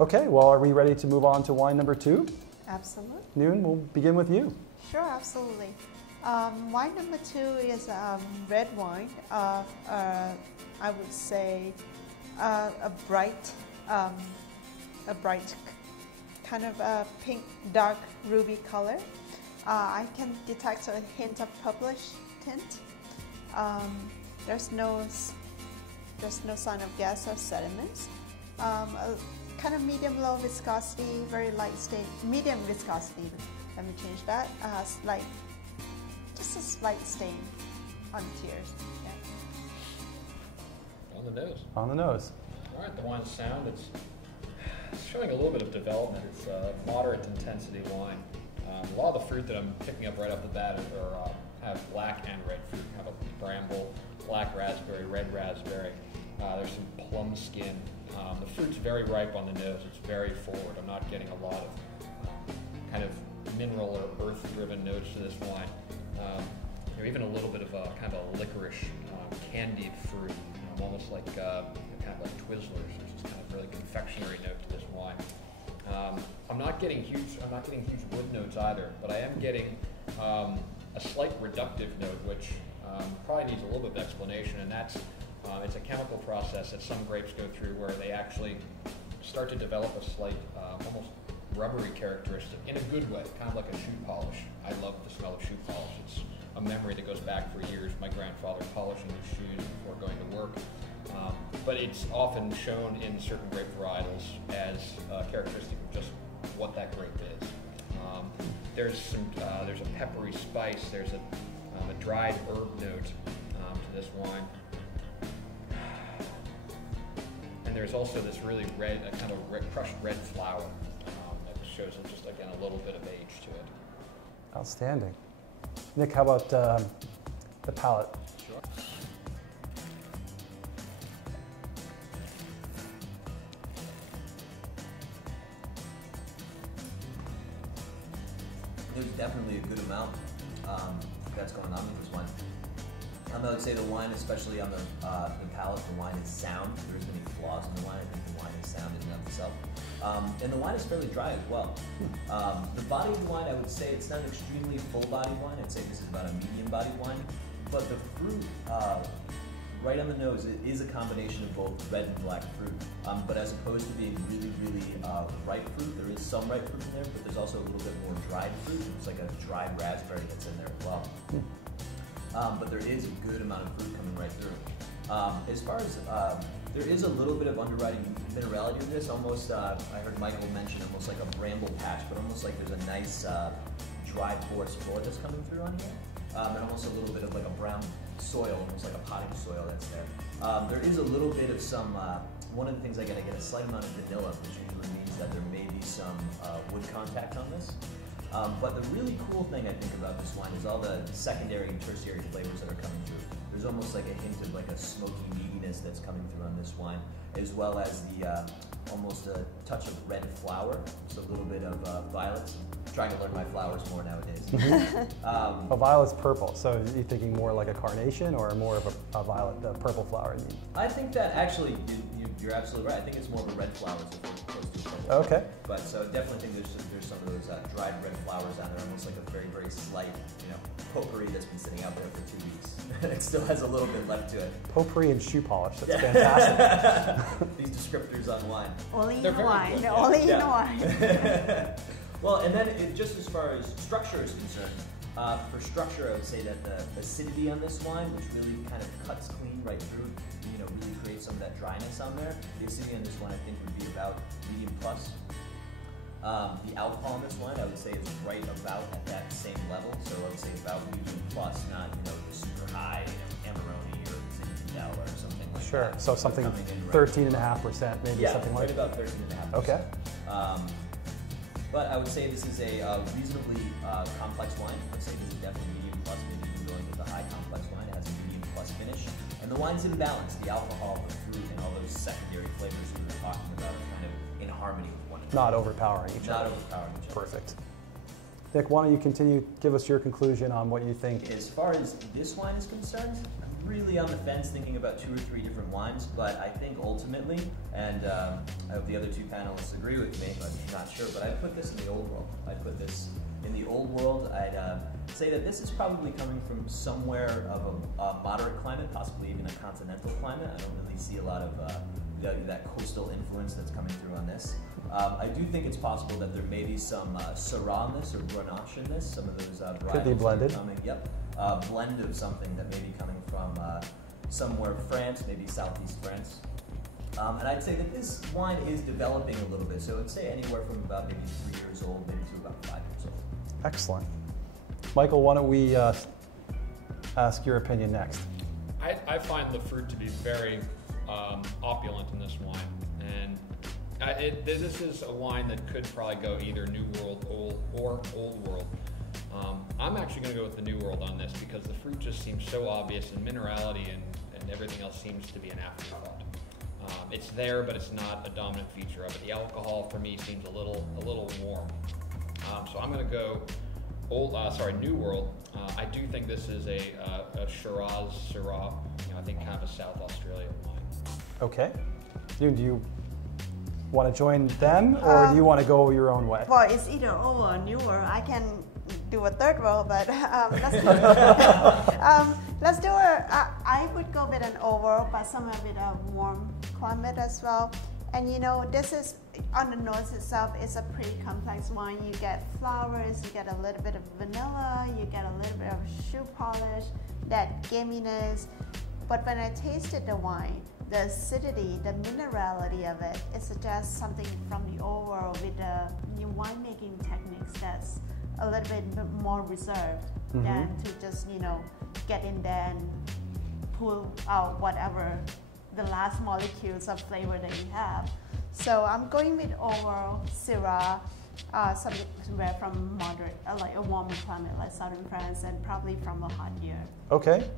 Okay, well, are we ready to move on to wine number 2? Absolutely. Noon, we'll begin with you. Sure, absolutely. Wine number 2 is red wine. I would say a bright kind of a pink, dark ruby color. I can detect a hint of purplish tint. There's no sign of gas or sediments. Kind of medium-low viscosity, very light stain. Medium viscosity. Let me change that. Just a slight stain on the tears. Yeah. On the nose. On the nose. All right, the wine's sound. It's showing a little bit of development. It's a moderate intensity wine. A lot of the fruit that I'm picking up right off the bat have black and red fruit. You have a bramble, black raspberry, red raspberry. There's some plum skin. The fruit's very ripe on the nose. It's very forward. I'm not getting a lot of kind of mineral or earth-driven notes to this wine. Even a little bit of a kind of a licorice, candied fruit, almost like kind of like Twizzlers. There's this kind of really confectionery note to this wine. I'm not getting huge wood notes either, but I am getting a slight reductive note, which probably needs a little bit of explanation, and that's it's a chemical process that some grapes go through where they actually start to develop a slight, almost rubbery characteristic in a good way, kind of like a shoe polish. I love the smell of shoe polish. It's a memory that goes back for years. My grandfather polishing his shoes before going to work. But it's often shown in certain grape varietals as a characteristic of just what that grape is. There's a peppery spice. There's a dried herb note to this wine. And there's also this really red, kind of crushed red flower that shows just, again, a little bit of age to it. Outstanding. Nick, how about the palate? Sure. There's definitely a good amount that's going on with this wine. I would say the wine, especially on the palate, the wine is sound. There isn't any flaws in the wine. I think the wine is sound in and of itself. And the wine is fairly dry as well. The body of the wine, I would say it's not an extremely full-bodied wine. I'd say this is about a medium-bodied wine. But the fruit, right on the nose, it is a combination of both red and black fruit. But as opposed to being really, really ripe fruit, there is some ripe fruit in there, but there's also a little bit more dried fruit. It's like a dried raspberry that's in there as well. But there is a good amount of fruit coming right through. As far as, there is a little bit of underwriting minerality to this, almost, I heard Michael mention almost like a bramble patch, but almost like there's a nice dried forest floor that's coming through on here. And almost a little bit of like a brown soil, almost like a potting soil that's there. There is a little bit of some, one of the things I get a slight amount of vanilla, which usually means that there may be some wood contact on this. But the really cool thing I think about this wine is all the secondary and tertiary flavors that are coming through. There's almost like a hint of like a smoky meatiness that's coming through on this wine, as well as the almost a touch of red flower, just a little bit of violets. I'm trying to learn my flowers more nowadays. A violet's purple, so are you thinking more like a carnation or more of a violet, the purple flower? You mean? I think that actually, you're absolutely right. I think it's more of a red flower as opposed to a purple. Okay. But so definitely think there's some of those dried red flowers on there, almost like a very, very slight, potpourri that's been sitting out there for 2 weeks. It still has a little bit left to it. Potpourri and shoe polish, that's fantastic. These descriptors on wine. Only in wine. Good, yeah. Only in wine. Well, and then just as far as structure is concerned, for structure, I would say that the acidity on this wine, which really kind of cuts clean right through, really creates some of that dryness on there. The acidity on this one, I think, would be about medium plus. The alcohol in this wine, I would say, is right about at that same level. So I would say about medium plus, not super high, Amarone or Zinfandel or something like that. Sure. So something 13.5%, maybe something like that. Yeah, right about 13.5%. Okay. But I would say this is a reasonably complex wine. I would say this is definitely medium plus, maybe even going with a high complex wine. It has a medium plus finish. And the wine's in balance. The alcohol, the fruit, and all those secondary flavors we were talking about are kind of in harmony with one another. Not overpowering each other. Not overpowering each other. Perfect. Nick, why don't you continue, give us your conclusion on what you think. As far as this wine is concerned, I'm really on the fence thinking about 2 or 3 different wines, but I think ultimately, and I hope the other 2 panelists agree with me, but I'm not sure, but I'd put this in the old world. I'd put this in the old world. I'd say that this is probably coming from somewhere of a moderate climate, possibly even a continental climate. I don't really see a lot of that coastal influence that's coming through on this. I do think it's possible that there may be some Syrah-ness or Grenache in this. Some of those varietals could be blended. Coming. Yep, blend of something that may be coming from somewhere France, maybe southeast France. And I'd say that this wine is developing a little bit. So I'd say anywhere from about maybe 3 years old, maybe to about 5 years old. Excellent. Michael, why don't we ask your opinion next? I find the fruit to be very opulent in this wine, and this is a wine that could probably go either New World or Old World. I'm actually going to go with the New World on this because the fruit just seems so obvious, and minerality and everything else seems to be an afterthought. It's there, but it's not a dominant feature of it. The alcohol for me seems a little warm. So I'm going to go New World. I do think this is a Shiraz Syrah. I think kind of a South Australia wine. Okay. Do you want to join them, or do you want to go your own way? Well, it's either old or new world. I can do a third world, but let's do I would go with an old world, but somewhere with a warm climate as well. And this is, on the nose itself, it's a pretty complex wine. You get flowers, you get a little bit of vanilla, you get a little bit of shoe polish, that gaminess. But when I tasted the wine, the acidity, the minerality of it, it suggests something from the old world with the new winemaking techniques that's a little bit more reserved than to just, get in there and pull out whatever the last molecules of flavor that you have. So I'm going with old world Syrah, somewhere from moderate, like a warmer climate like southern France, and probably from a hot year. Okay.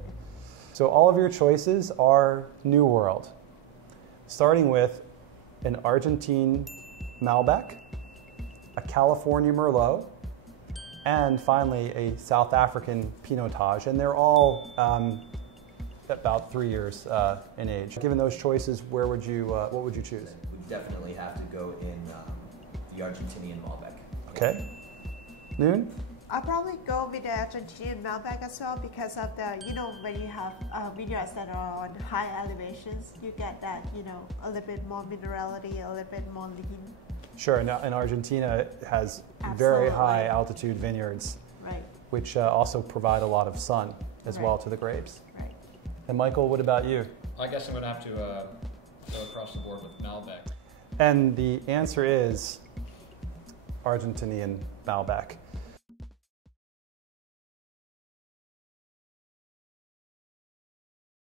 So all of your choices are New World, starting with an Argentine Malbec, a California Merlot, and finally a South African Pinotage, and they're all about 3 years in age. Given those choices, what would you choose? We definitely have to go in the Argentinian Malbec. Okay. Noon? I'll probably go with the Argentinian Malbec as well because of the, when you have vineyards that are on high elevations, you get that, a little bit more minerality, a little bit more lean. Sure, and Argentina has very high altitude vineyards, right, which also provide a lot of sun as well to the grapes. Right. And Michael, what about you? I guess I'm going to have to go across the board with Malbec. And the answer is Argentinian Malbec.